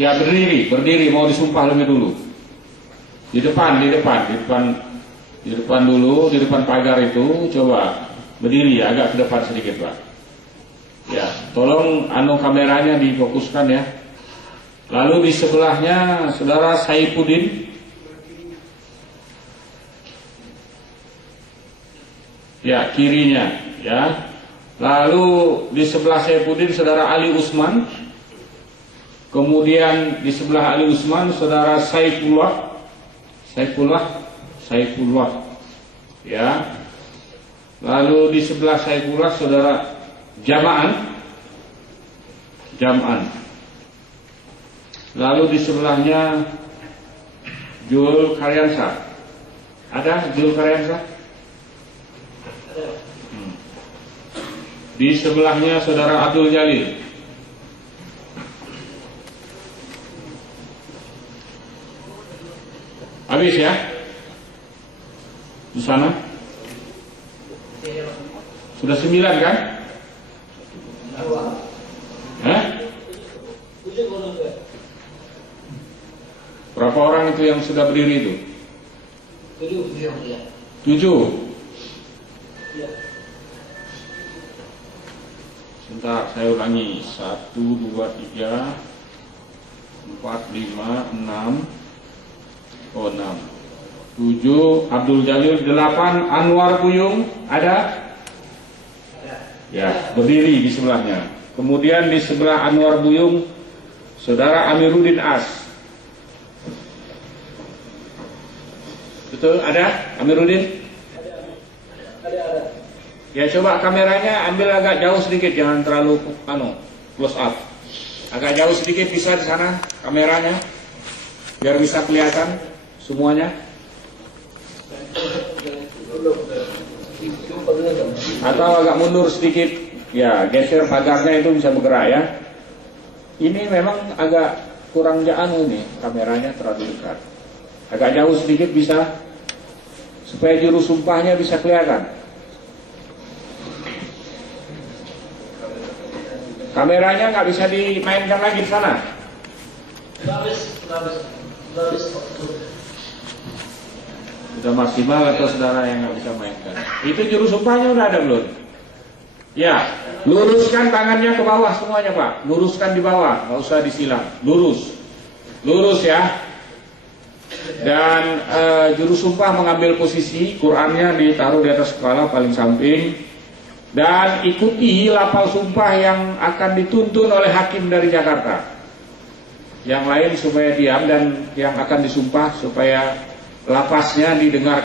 Ya berdiri mau disumpah lebih dulu. Di depan dulu, di depan pagar itu coba berdiri agak ke depan sedikit Pak. Ya, tolong kameranya difokuskan ya. Lalu di sebelahnya Saudara Saifuddin. Ya, kirinya ya. Lalu di sebelah Saifuddin Saudara Ali Usman. Kemudian di sebelah Ali Usman Saudara Saifullah. Ya. Lalu di sebelah Saifullah Saudara Jam'an. Lalu di sebelahnya Jul Karyansa. Ada Jul Karyansa? Di sebelahnya Saudara Abdul Jalil. Habis ya? Di sana? Sudah 9 kan? Berapa orang itu yang sudah berdiri itu? 7. Sebentar, saya ulangi. 1, 2, 3, 4, 5, 6. 6. 7 Abdul Jalil. 8 Anwar Puyung. Ada? Ya, berdiri di sebelahnya. Kemudian di sebelah Anwar Puyung Saudara Amiruddin As. Betul, ada Amiruddin? Ada. Ya, coba kameranya ambil agak jauh sedikit, jangan terlalu close up. Agak jauh sedikit bisa di sana kameranya, biar bisa kelihatan semuanya. Atau agak mundur sedikit, ya geser pagarnya itu bisa bergerak ya. Ini memang agak kurang jauh nih, kameranya terlalu dekat. Agak jauh sedikit bisa, supaya juru sumpahnya bisa kelihatan. Kameranya nggak bisa dimainkan lagi di sana. Sudah maksimal atau saudara yang nggak bisa mainkan? Itu juru sumpahnya udah ada belum? Ya, luruskan tangannya ke bawah semuanya Pak. Luruskan di bawah, nggak usah disilang. Lurus ya. Dan juru sumpah mengambil posisi, Qurannya ditaruh di atas kepala paling samping. Dan ikuti lafal sumpah yang akan dituntun oleh hakim dari Jakarta. Yang lain supaya diam, dan yang akan disumpah supaya lafaznya didengar.